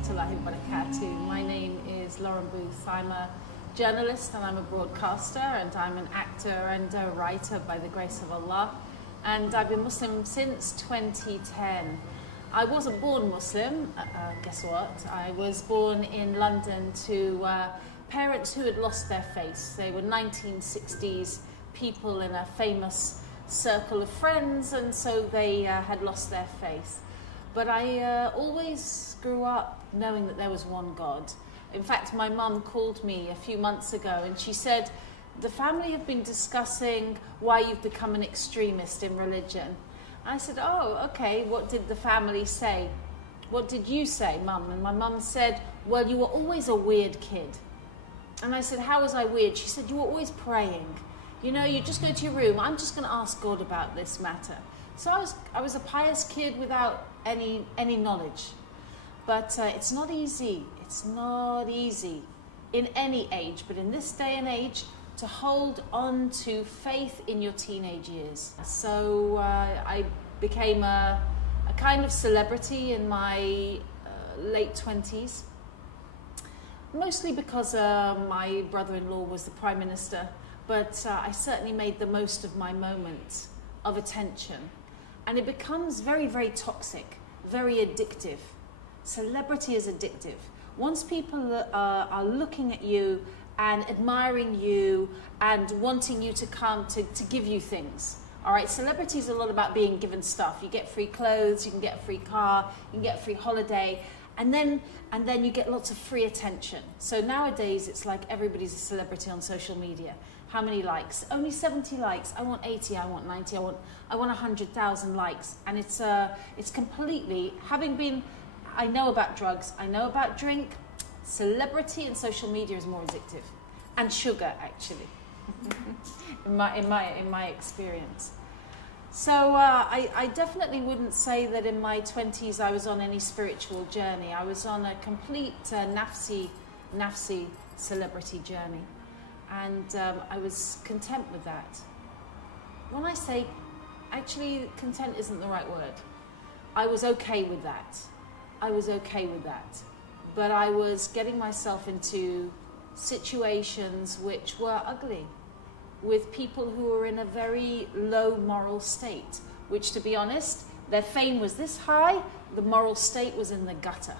warahmatullahi wabarakatuh. My name is Lauren Booth. I'm a journalist and I'm a broadcaster and I'm an actor and a writer by the grace of Allah. And I've been Muslim since 2010. I wasn't born Muslim, guess what? I was born in London to parents who had lost their faith. They were 1960s people in a famous circle of friends, and so they had lost their faith. But I always grew up knowing that there was one God. In fact, my mum called me a few months ago and she said, the family have been discussing why you've become an extremist in religion. I said, oh, okay, what did the family say? What did you say, Mum? And my mum said, well, you were always a weird kid. And I said, how was I weird? She said, you were always praying. You know, you just go to your room, I'm just going to ask God about this matter. So I was a pious kid without any knowledge. But it's not easy. It's not easy in any age, but in this day and age, to hold on to faith in your teenage years. So I became a kind of celebrity in my late 20s, mostly because my brother-in-law was the Prime Minister, but I certainly made the most of my moment of attention. And it becomes very, very toxic, very addictive. Celebrity is addictive. Once people are looking at you and admiring you and wanting you to come to give you things. All right, celebrity is a lot about being given stuff. You get free clothes, you can get a free car, you can get a free holiday, and then you get lots of free attention. So nowadays it's like everybody's a celebrity on social media. How many likes? Only 70 likes. I want 80, I want 90, I want 100,000 likes. And it's completely, having been, I know about drugs, I know about drink, celebrity and social media is more addictive, and sugar actually, in my experience. So I definitely wouldn't say that in my 20s I was on any spiritual journey. I was on a complete nafsi celebrity journey, and I was content with that. When I say, actually, content isn't the right word. I was okay with that. I was okay with that. But I was getting myself into situations which were ugly, with people who were in a very low moral state, which, to be honest, their fame was this high, the moral state was in the gutter.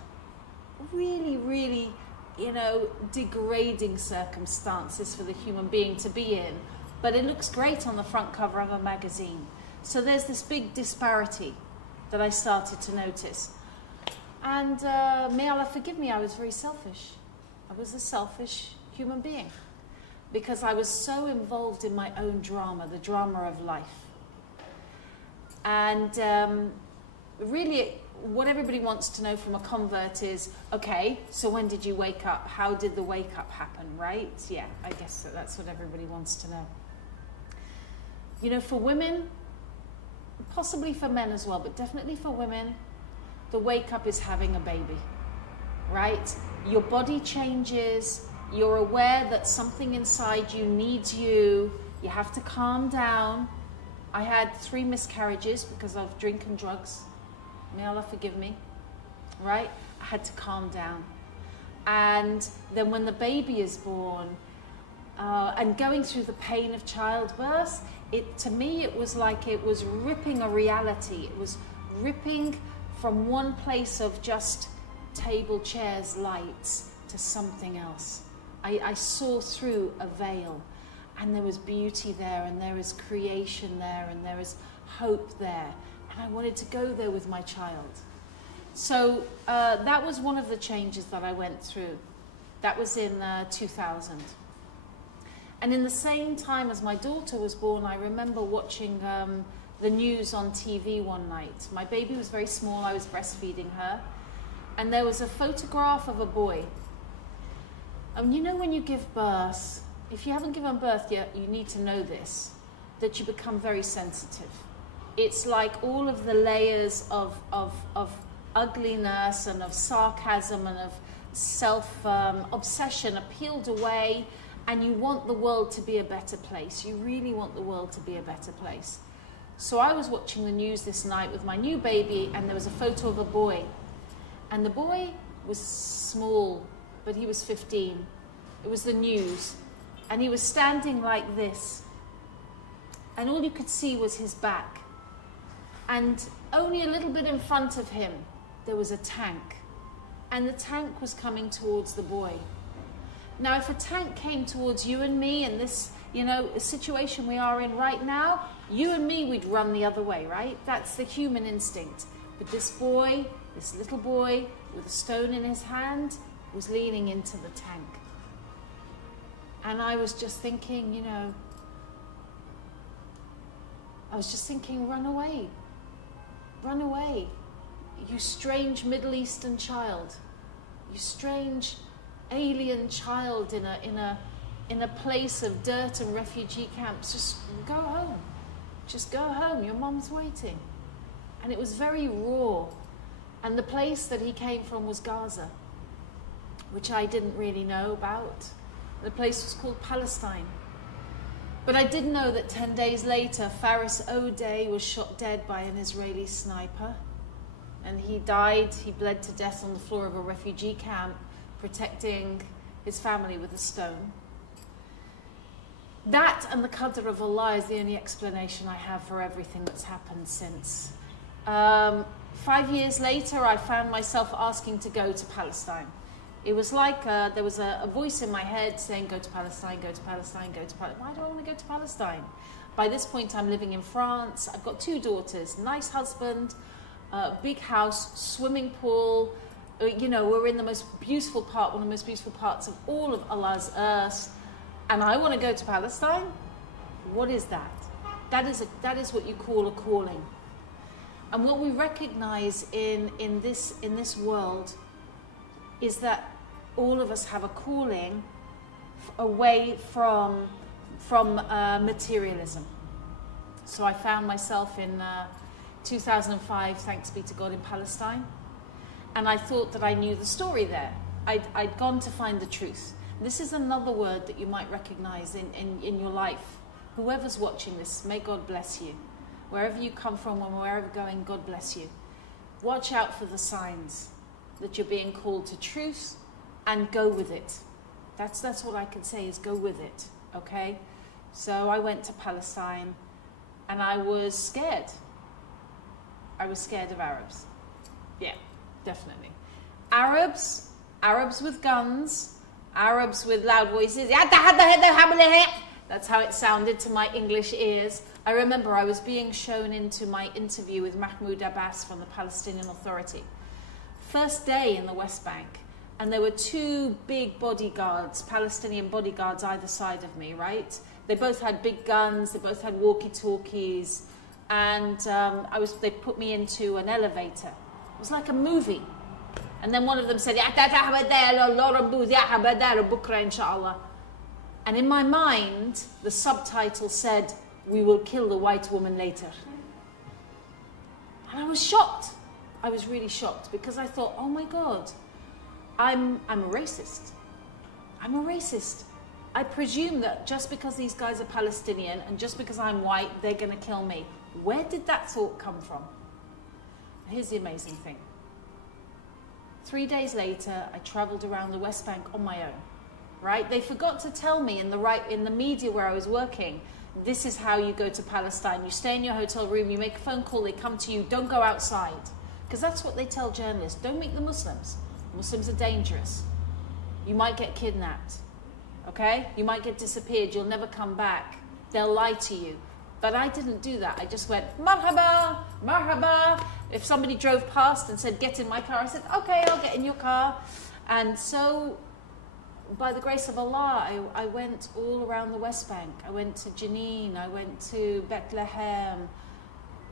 Really, really, you know, degrading circumstances for the human being to be in, but it looks great on the front cover of a magazine. So there's this big disparity that I started to notice. And may Allah forgive me, I was very selfish. I was a selfish human being because I was so involved in my own drama, the drama of life. And really, what everybody wants to know from a convert is, okay, so when did you wake up? How did the wake up happen, right? Yeah, I guess that's what everybody wants to know. You know, for women, possibly for men as well, but definitely for women, the wake up is having a baby, right? Your body changes, you're aware that something inside you needs you have to calm down. I had 3 miscarriages because of drink and drugs. May Allah forgive me, right? I had to calm down. And then when the baby is born, and going through the pain of childbirth, to me it was like it was ripping a reality. It was ripping from one place of just table, chairs, lights to something else. I saw through a veil, and there was beauty there, and there is creation there, and there is hope there, and I wanted to go there with my child. So that was one of the changes that I went through. That was in 2000. And in the same time as my daughter was born, I remember watching the news on TV one night. My baby was very small, I was breastfeeding her, and there was a photograph of a boy. And you know, when you give birth, if you haven't given birth yet, you need to know this, that you become very sensitive. It's like all of the layers of ugliness and of sarcasm and of self-obsession are peeled away, and you want the world to be a better place. You really want the world to be a better place. So I was watching the news this night with my new baby, and there was a photo of a boy. And the boy was small, but he was 15. It was the news. And he was standing like this. And all you could see was his back. And only a little bit in front of him, there was a tank. And the tank was coming towards the boy. Now, if a tank came towards you and me in this, situation we are in right now, you and me, we'd run the other way, right? That's the human instinct. But this boy, this little boy with a stone in his hand, was leaning into the tank. And I was just thinking, run away. Run away. You strange Middle Eastern child. You strange alien child in a place of dirt and refugee camps. Just go home. Just go home. Your mom's waiting. And it was very raw. And the place that he came from was Gaza, which I didn't really know about. The place was called Palestine. But I did know that 10 days later, Faris O'Day was shot dead by an Israeli sniper. And he died, he bled to death on the floor of a refugee camp, protecting his family with a stone. That and the Qadr of Allah is the only explanation I have for everything that's happened since. 5 years later, I found myself asking to go to Palestine. It was like there was a voice in my head saying, go to Palestine, go to Palestine, go to Palestine. Why do I want to go to Palestine? By this point, I'm living in France. I've got 2 daughters, nice husband, big house, swimming pool. We're in the most beautiful part, one of the most beautiful parts of all of Allah's earth. And I want to go to Palestine? What is that? That is what you call a calling. And what we recognize in this world is that all of us have a calling away from materialism. So I found myself in 2005, thanks be to God, in Palestine. And I thought that I knew the story there. I'd gone to find the truth. This is another word that you might recognize in your life. Whoever's watching this, may God bless you. Wherever you come from and wherever you're going, God bless you. Watch out for the signs that you're being called to truth and go with it. That's what I can say, is go with it, okay? So I went to Palestine and I was scared. I was scared of Arabs. Yeah, definitely. Arabs with guns, Arabs with loud voices. That's how it sounded to my English ears. I remember I was being shown into my interview with Mahmoud Abbas from the Palestinian Authority. First day in the West Bank, and there were 2 big bodyguards, Palestinian bodyguards either side of me, right? They both had big guns, they both had walkie-talkies, and they put me into an elevator. It was like a movie. And then one of them said, Lauren Booth, bukra inshallah. And in my mind, the subtitle said, we will kill the white woman later. And I was shocked. I was really shocked because I thought, oh my God, I'm a racist. I'm a racist. I presume that just because these guys are Palestinian and just because I'm white, they're going to kill me. Where did that thought come from? Here's the amazing thing. 3 days later, I traveled around the West Bank on my own, right? They forgot to tell me in the media where I was working, this is how you go to Palestine. You stay in your hotel room, you make a phone call, they come to you, don't go outside. Because that's what they tell journalists. Don't meet the Muslims. Muslims are dangerous. You might get kidnapped, okay? You might get disappeared, you'll never come back. They'll lie to you. But I didn't do that. I just went, marhaba, marhaba. If somebody drove past and said, get in my car, I said, okay, I'll get in your car. And so, by the grace of Allah, I went all around the West Bank. I went to Jenin, I went to Bethlehem,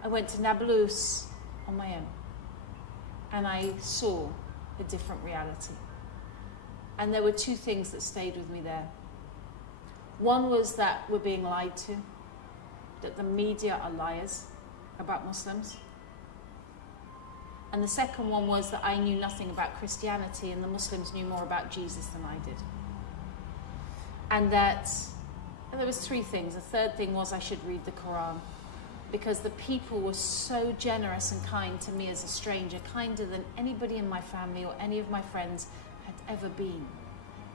I went to Nablus on my own. And I saw a different reality. And there were 2 things that stayed with me there. One was that we're being lied to, that the media are liars about Muslims. And the second one was that I knew nothing about Christianity and the Muslims knew more about Jesus than I did. And there was 3 things. The third thing was I should read the Quran. because the people were so generous and kind to me as a stranger, kinder than anybody in my family or any of my friends had ever been.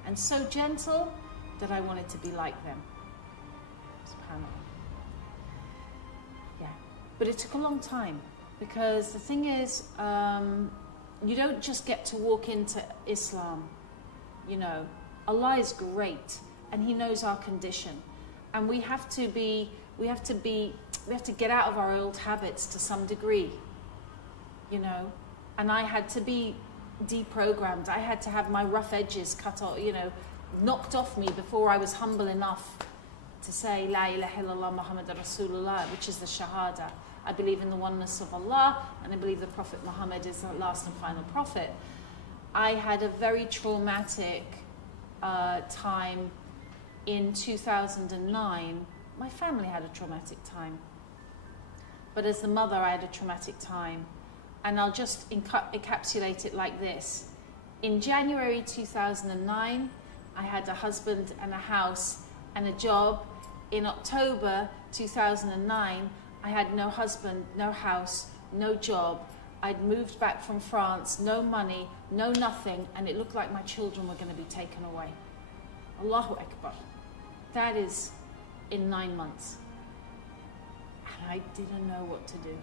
And so gentle that I wanted to be like them. SubhanAllah. Yeah. But it took a long time, because the thing is, you don't just get to walk into Islam. You know, Allah is great and He knows our condition. And we have to get out of our old habits to some degree, you know. And I had to be deprogrammed. I had to have my rough edges cut off, you know, knocked off me before I was humble enough to say La ilaha illallah Muhammad Rasulullah, which is the Shahada. I believe in the oneness of Allah, and I believe the Prophet Muhammad is the last and final prophet. I had a very traumatic time in 2009. My family had a traumatic time. But as the mother, I had a traumatic time. And I'll just encapsulate it like this. In January 2009, I had a husband and a house and a job. In October 2009, I had no husband, no house, no job. I'd moved back from France, no money, no nothing, and it looked like my children were going to be taken away. Allahu Akbar. That is in 9 months. And I didn't know what to do.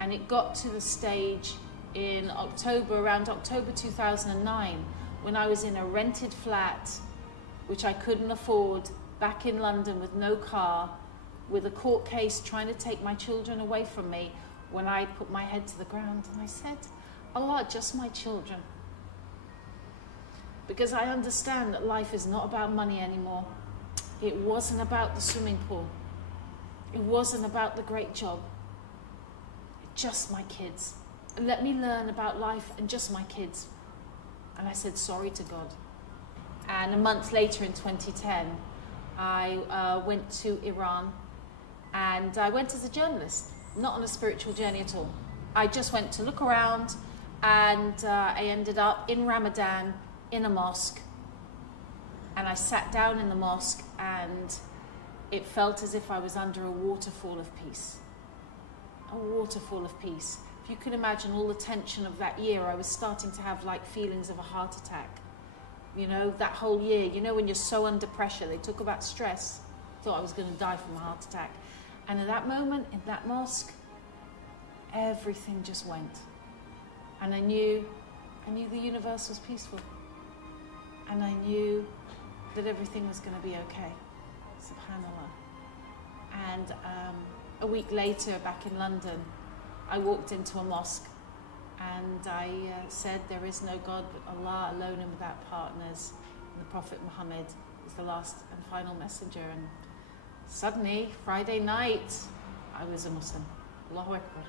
And it got to the stage in October, around October 2009, when I was in a rented flat, which I couldn't afford, back in London with no car, with a court case trying to take my children away from me, when I put my head to the ground and I said, Allah, just my children. Because I understand that life is not about money anymore. It wasn't about the swimming pool. It wasn't about the great job. Just my kids. Let me learn about life and just my kids. And I said sorry to God. And a month later in 2010, I went to Iran, and I went as a journalist, not on a spiritual journey at all. I just went to look around, and I ended up in Ramadan in a mosque. And I sat down in the mosque, and it felt as if I was under a waterfall of peace. A waterfall of peace. If you can imagine all the tension of that year, I was starting to have like feelings of a heart attack. You know, that whole year, you know, when you're so under pressure, they talk about stress. Thought I was going to die from a heart attack. And at that moment, in that mosque, everything just went. And I knew the universe was peaceful. And I knew that everything was going to be okay. SubhanAllah. And a week later, back in London, I walked into a mosque and I said, there is no God but Allah, alone and without partners. And the Prophet Muhammad is the last and final messenger. And suddenly, Friday night, I was a Muslim. Allahu Akbar.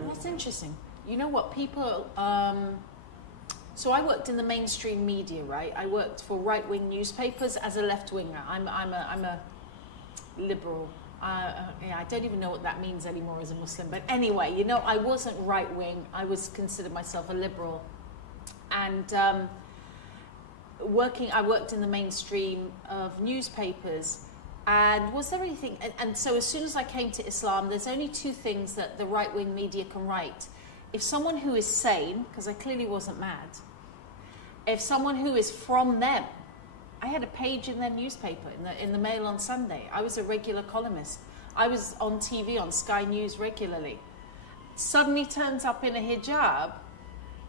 That's interesting. You know what, people... So I worked in the mainstream media, right? I worked for right-wing newspapers as a left-winger. I'm a liberal. Yeah, I don't even know what that means anymore as a Muslim. But anyway, you know, I wasn't right-wing. I considered myself a liberal. And I worked in the mainstream of newspapers. And was there anything... And so as soon as I came to Islam, there's only two things that the right-wing media can write. If someone who is sane, because I clearly wasn't mad, if someone who is from them, I had a page in their newspaper, in the Mail on Sunday. I was a regular columnist. I was on TV, on Sky News regularly. Suddenly turns up in a hijab.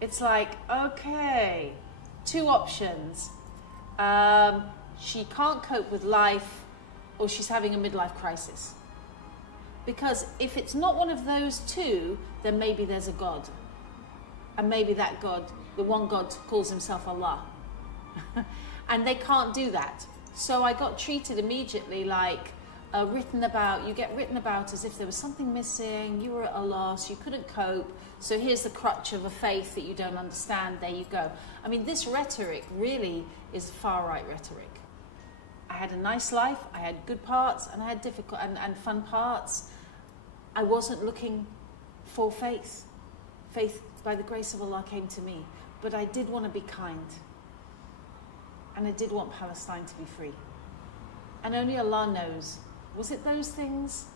It's like, okay, two options. She can't cope with life, or she's having a midlife crisis. Because if it's not one of those two, then maybe there's a God. And maybe that God, the one God, calls himself Allah. And they can't do that. So I got treated immediately like you get written about as if there was something missing, you were at a loss, you couldn't cope, so here's the crutch of a faith that you don't understand, there you go. I mean, this rhetoric really is far-right rhetoric. I had a nice life, I had good parts, and I had difficult and fun parts. I wasn't looking for faith. Faith, by the grace of Allah, came to me. But I did want to be kind. And I did want Palestine to be free. And only Allah knows. Was it those things?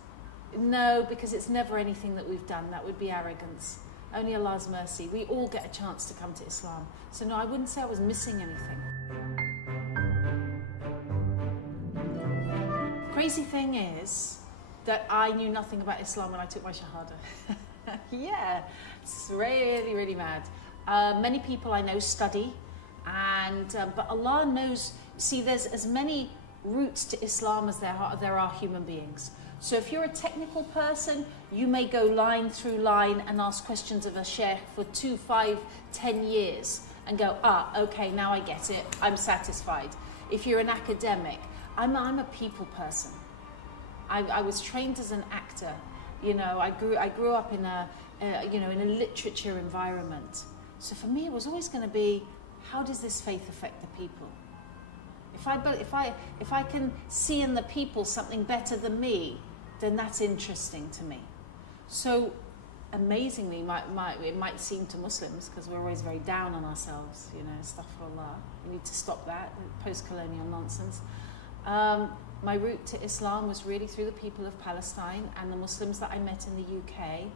No, because it's never anything that we've done. That would be arrogance. Only Allah's mercy. We all get a chance to come to Islam. So no, I wouldn't say I was missing anything. Crazy thing is that I knew nothing about Islam when I took my Shahada. Yeah, it's really, really mad. Many people I know study, but Allah knows. See, there's as many roots to Islam as there are human beings. So if you're a technical person, you may go line through line and ask questions of a sheikh for 2, 5, 10 years and go, okay, now I get it, I'm satisfied. If you're an academic, I'm a people person. I was trained as an actor. You know, I grew up in in a literature environment. So for me, it was always going to be, how does this faith affect the people? If I can see in the people something better than me, then that's interesting to me. So amazingly, it might seem to Muslims, because we're always very down on ourselves, astaghfirullah. We need to stop that post-colonial nonsense. My route to Islam was really through the people of Palestine and the Muslims that I met in the UK.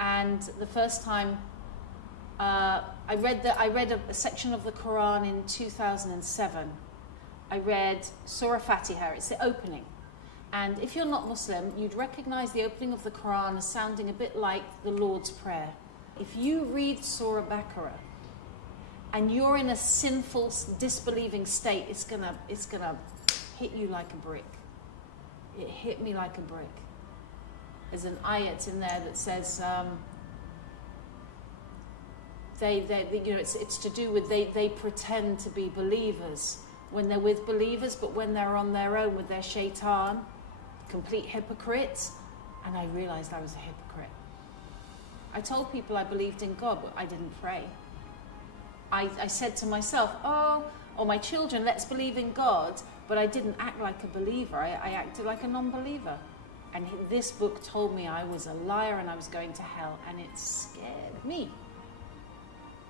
And the first time I read a section of the Quran in 2007. I read Surah Fatiha, it's the opening. And if you're not Muslim, you'd recognize the opening of the Quran as sounding a bit like the Lord's Prayer. If you read Surah Baqarah and you're in a sinful, disbelieving state, it's gonna hit you like a brick. It hit me like a brick. There's an ayat in there that says, it's to do with they pretend to be believers when they're with believers, but when they're on their own with their shaitan, complete hypocrites. And I realized I was a hypocrite. I told people I believed in God, but I didn't pray. I said to myself, my children, let's believe in God, but I didn't act like a believer. I acted like a non-believer. And this book told me I was a liar and I was going to hell, and it scared me.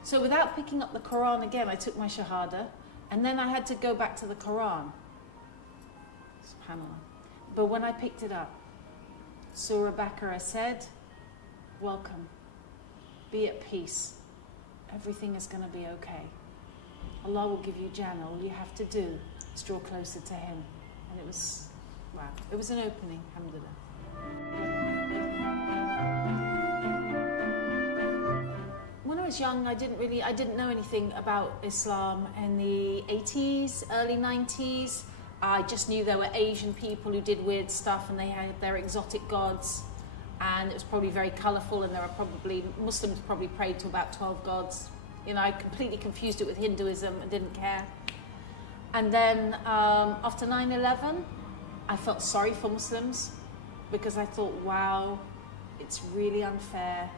So without picking up the Quran again, I took my Shahada, and then I had to go back to the Quran. SubhanAllah. But when I picked it up, Surah Baqarah said, welcome, be at peace. Everything is going to be okay. Allah will give you Jannah. All you have to do is draw closer to Him. And it was, wow, it was an opening, alhamdulillah. When I was young, I didn't know anything about Islam. In the 80s, early 90s, I just knew there were Asian people who did weird stuff and they had their exotic gods. And it was probably very colourful, and Muslims probably prayed to about 12 gods. I completely confused it with Hinduism and didn't care. And then after 9/11, I felt sorry for Muslims, because I thought, wow, it's really unfair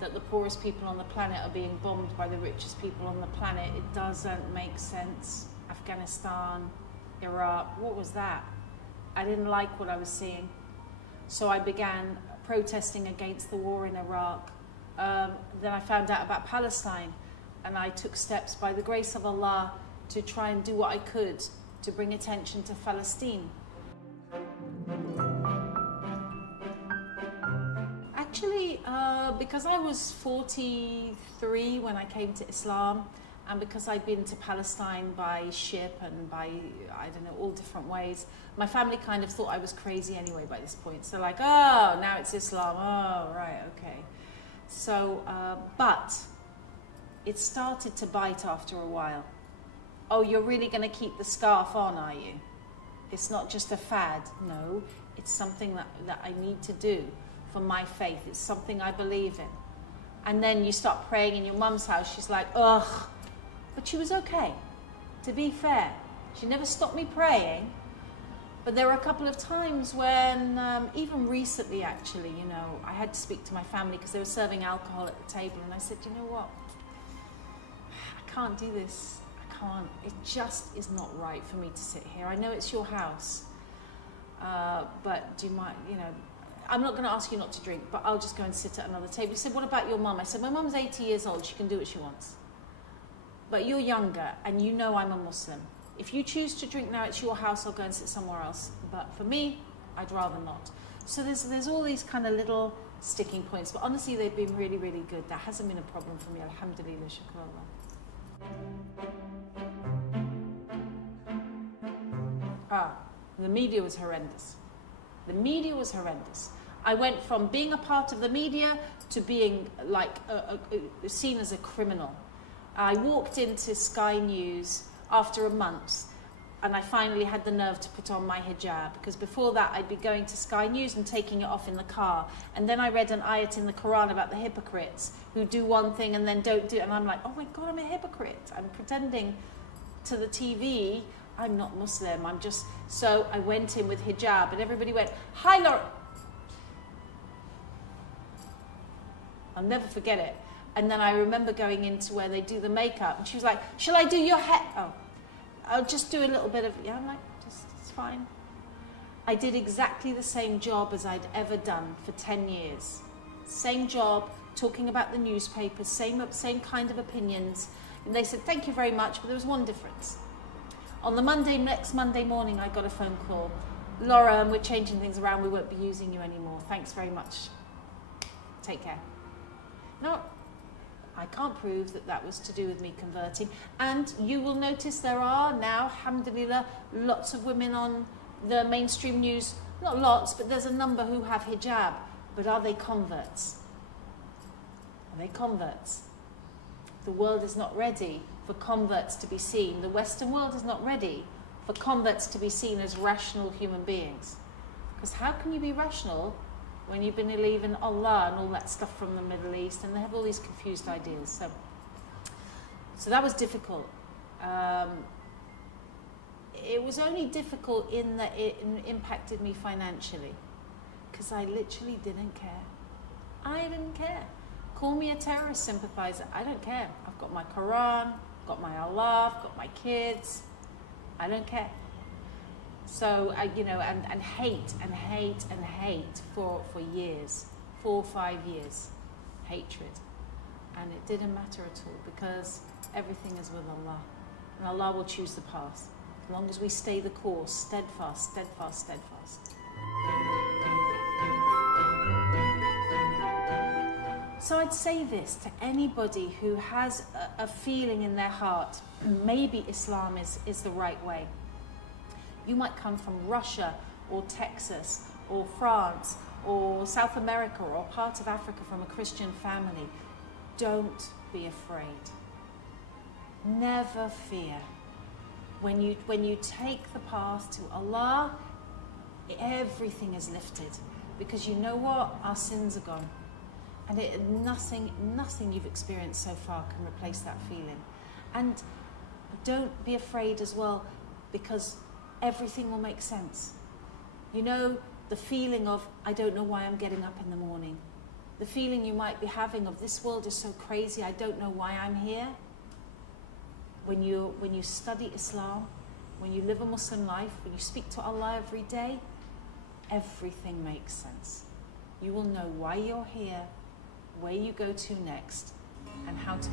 that the poorest people on the planet are being bombed by the richest people on the planet. It doesn't make sense. Afghanistan, Iraq, what was that? I didn't like what I was seeing. So I began protesting against the war in Iraq. Then I found out about Palestine, and I took steps by the grace of Allah to try and do what I could to bring attention to Palestine. Actually, because I was 43 when I came to Islam, and because I'd been to Palestine by ship and by, all different ways, my family kind of thought I was crazy anyway by this point. So like, now it's Islam, right, okay. So, but it started to bite after a while. Oh, you're really going to keep the scarf on, are you? It's not just a fad. No, it's something that I need to do for my faith. It's something I believe in. And then you start praying in your mum's house. She's like, ugh. But she was okay, to be fair. She never stopped me praying. But there were a couple of times when, even recently actually, I had to speak to my family because they were serving alcohol at the table. And I said, you know what? I can't do this. I can't. It just is not right for me to sit here. I know it's your house. But do you mind, I'm not going to ask you not to drink, but I'll just go and sit at another table. He said, what about your mum? I said, my mum's 80 years old. She can do what she wants. But you're younger, and I'm a Muslim. If you choose to drink now, it's your house, I'll go and sit somewhere else. But for me, I'd rather not. So there's all these kind of little sticking points, but honestly, they've been really, really good. That hasn't been a problem for me, alhamdulillah, shukr Allah. The media was horrendous. The media was horrendous. I went from being a part of the media to being like seen as a criminal. I walked into Sky News after a month, and I finally had the nerve to put on my hijab, because before that I'd be going to Sky News and taking it off in the car, and then I read an ayat in the Quran about the hypocrites who do one thing and then don't do it, and I'm like, oh my God, I'm a hypocrite. I'm pretending to the TV I'm not Muslim, I'm just... So I went in with hijab and everybody went, hi Lauren. I'll never forget it. And then I remember going into where they do the makeup, and she was like, shall I do your hair? Oh, I'll just do a little bit of... Yeah, I'm like, it's fine. I did exactly the same job as I'd ever done for 10 years. Same job, talking about the newspapers, same kind of opinions. And they said, thank you very much, but there was one difference. On the next Monday morning, I got a phone call. Lauren, we're changing things around, we won't be using you anymore. Thanks very much. Take care. No, I can't prove that that was to do with me converting. And you will notice there are now, alhamdulillah, lots of women on the mainstream news. Not lots, but there's a number who have hijab. But are they converts? Are they converts? The world is not ready for converts to be seen. The Western world is not ready for converts to be seen as rational human beings. Because how can you be rational when you believe in Allah and all that stuff from the Middle East, and they have all these confused ideas? So that was difficult. It was only difficult in that it impacted me financially, because I literally didn't care. I didn't care. Call me a terrorist sympathizer, I don't care. I've got my Quran, got my Allah, I've got my kids. I don't care. So, and hate for years, 4 or 5 years, hatred. And it didn't matter at all, because everything is with Allah. And Allah will choose the path, as long as we stay the course, steadfast, steadfast, steadfast. So I'd say this to anybody who has a feeling in their heart, maybe Islam is the right way. You might come from Russia or Texas or France or South America or part of Africa from a Christian family. Don't be afraid. Never fear. When you take the path to Allah, everything is lifted, because you know what? Our sins are gone. And nothing you've experienced so far can replace that feeling. And don't be afraid as well, because everything will make sense. You know, the feeling of, I don't know why I'm getting up in the morning. The feeling you might be having of, this world is so crazy, I don't know why I'm here. When you study Islam, when you live a Muslim life, when you speak to Allah every day, everything makes sense. You will know why you're here, where you go to next, and how to